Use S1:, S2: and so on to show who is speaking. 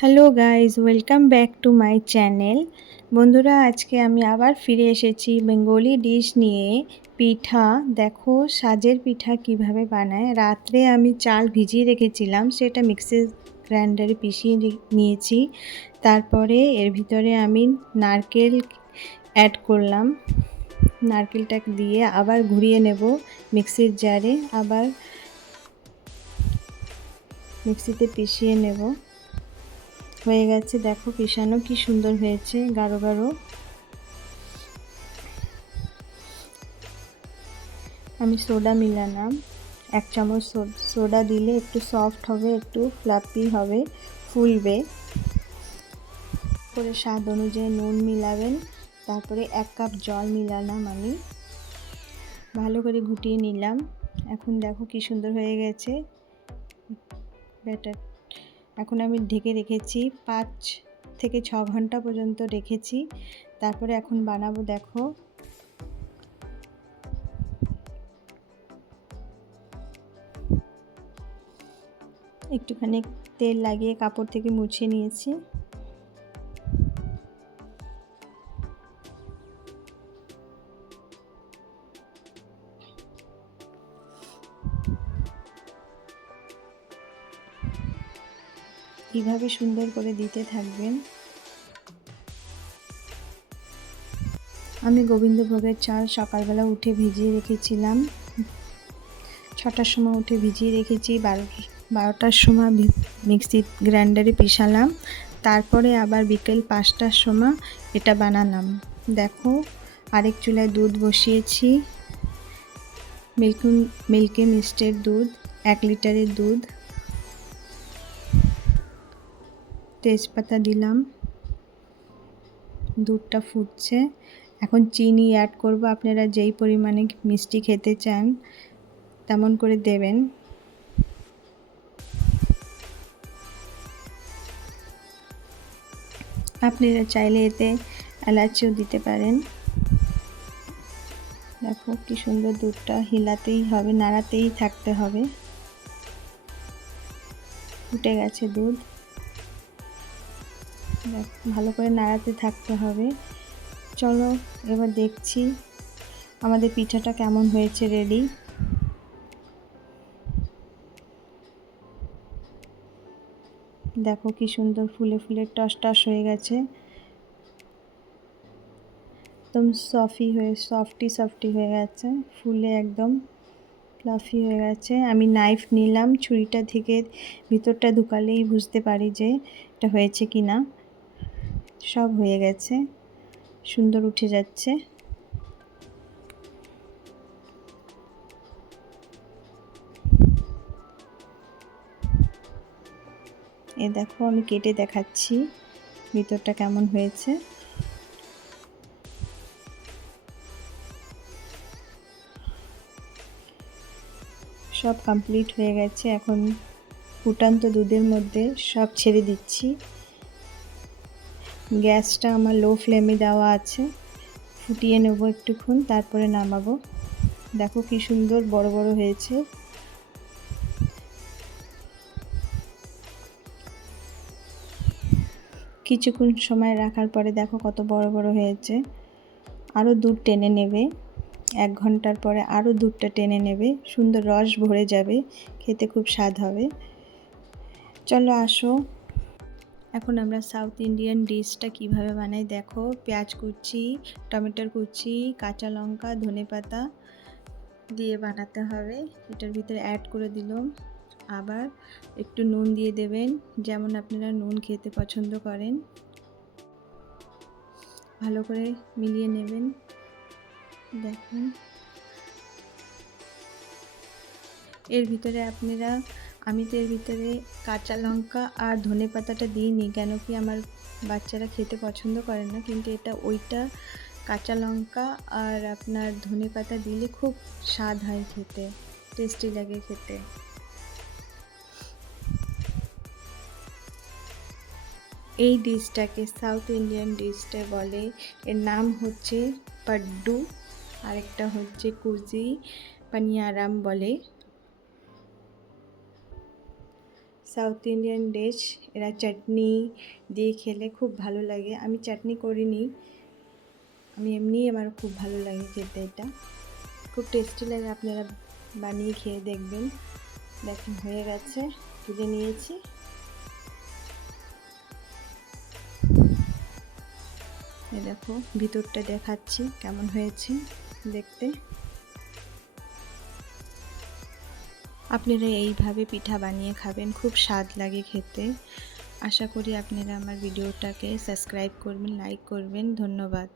S1: Hello guys welcome back to my channel. বন্ধুরা, আজকে আমি আবার ফিরে এসেছি বেঙ্গলি ডিশ নিয়ে। পিঠা, দেখো সাজের পিঠা কীভাবে বানায়। রাত্রে আমি চাল ভিজিয়ে রেখেছিলাম, সেটা মিক্সির গ্রাইন্ডারে পিষিয়ে নিয়েছি। তারপরে এর ভিতরে আমি নারকেল অ্যাড করলাম। নারকেলটা দিয়ে আবার ঘুরিয়ে নেব মিক্সির জারে, আবার মিক্সিতে পিষিয়ে নেব। হয়ে গেছে। দেখো পিষানো কি সুন্দর হয়েছে, গাঢ় গাঢ়। আমি সোডা মিলালাম। এক চামচ সোডা দিলে একটু সফট হবে, একটু ফ্লাপি হবে, ফুলবে। করে স্বাদ অনুযায়ী নুন মিলাবেন, তারপরে এক কাপ জল মিলালাম আমি। ভালো করে গুটিয়ে নিলাম। এখন দেখো কি সুন্দর হয়ে গেছে। ব্যাটার এখন আমি ঢেকে রেখেছি পাঁচ থেকে ছ ঘণ্টা পর্যন্ত রেখেছি। তারপরে এখন বানাবো, দেখো। একটুখানি তেল লাগিয়ে কাপড় থেকে মুছে নিয়েছি। এইভাবে সুন্দর করে দিতে থাকবেন? আমি গোবিন্দভোগের চাল সকালবেলা উঠে ভিজিয়ে রেখেছিলাম। ছটার সময় উঠে ভিজিয়ে রেখেছি, বারো, বারোটার সময় মিক্সি গ্রাইন্ডারে পিসালাম তারপরে আবার বিকেল পাঁচটার সময় এটা বানালাম। দেখো, আরেক চুলায় দুধ বসিয়েছি। মিল্ক মিল্কি মিস্টের দুধ, এক লিটারের দুধ। তেজপাতা দিলাম। দুধটা ফুটছে। এখন চিনি অ্যাড করব। আপনারা যেই পরিমাণে মিষ্টি খেতে চান, তেমন করে দেবেন। আপনারা চাইলে এতে এলাচিও দিতে পারেন। দেখো কি সুন্দর দুধটা হিলাতেই হবে, নাড়াতেই থাকতে হবে। ফুটে গেছে দুধ। ভালো করে নাড়াতে থাকতে হবে। চলো, এবার দেখছি আমাদের পিঠাটা কেমন হয়েছে রেডি দেখো কি সুন্দর ফুলে ফুলে টস টস হয়ে গেছে। একদম সফি হয়ে সফটি সফটি হয়ে গেছে। ফুলে একদম ফ্লাফি হয়ে গেছে। আমি নাইফ নিলাম, ছুরিটা থেকে ভিতরটা ঢুকালেই বুঝতে পারি যে এটা হয়েছে কি না সব হয়ে গেছে। সুন্দর উঠে যাচ্ছে। এ দেখো, আমি কেটে দেখাচ্ছি ভিতরটা কেমন হয়েছে। সব কমপ্লিট হয়ে গেছে। এখন ফুটান্ত দুধের মধ্যে সব ছেড়ে দিচ্ছি। গ্যাসটা আমার লো ফ্লেমে দেওয়া আছে। ফুটিয়ে নেব একটুক্ষণ, তারপরে নামাবো। দেখো কি সুন্দর বড় বড় হয়েছে। কিছুক্ষণ সময় রাখার পরে দেখো কত বড় বড় হয়েছে। আরও দুধ টেনে নেবে। এক ঘণ্টার পরে আরও দুধটা টেনে নেবে। সুন্দর রস ভরে যাবে। খেতে খুব স্বাদ হবে। চলো আসো। এখন আমরা সাউথ ইন্ডিয়ান ডিশটা কীভাবে বানাই? দেখো, পেঁয়াজ কুচি, টমেটোর কুচি, কাঁচা লঙ্কা, ধনে পাতা দিয়ে বানাতে হবে। এটার ভিতরে অ্যাড করে দিলাম। আবার একটু নুন দিয়ে দেবেন, যেমন আপনারা নুন খেতে পছন্দ করেন। ভালো করে মিলিয়ে নেবেন। দেখুন। এর ভিতরে আপনারা আমি তো এর ভিতরে কাঁচা লঙ্কা আর ধনে পাতাটা দিইনি, কেন কি আমার বাচ্চারা খেতে পছন্দ করে না? কিন্তু এটা, ওইটা কাঁচা লঙ্কা আর আপনার ধনে পাতা দিলে খুব স্বাদ হয় খেতে টেস্টি লাগে খেতে। এই ডিশটাকে সাউথ ইন্ডিয়ান ডিশটা বলে। এর নাম হচ্ছে পাড্ডু, আরেকটা হচ্ছে কুজি, পানিয়ারাম বলে। সাউথ ইন্ডিয়ান ডিশ, এরা চাটনি দিয়ে খেলে খুব ভালো লাগে। আমি চাটনি করিনি। আমি এমনি আমার খুব ভালো লাগে খেতে এটা। খুব টেস্টি লাগে, আপনারা বানিয়ে খেয়ে দেখবেন। দেখেন, হয়ে গেছে, তুলে নিয়েছি। দেখো, ভিতরটা দেখাচ্ছি কেমন হয়েছে দেখতে। আপনারা এইভাবে পিঠা বানিয়ে খাবেন, খুব স্বাদ লাগে খেতে। আশা করি আপনারা আমার ভিডিওটাকে সাবস্ক্রাইব করবেন, লাইক করবেন। ধন্যবাদ।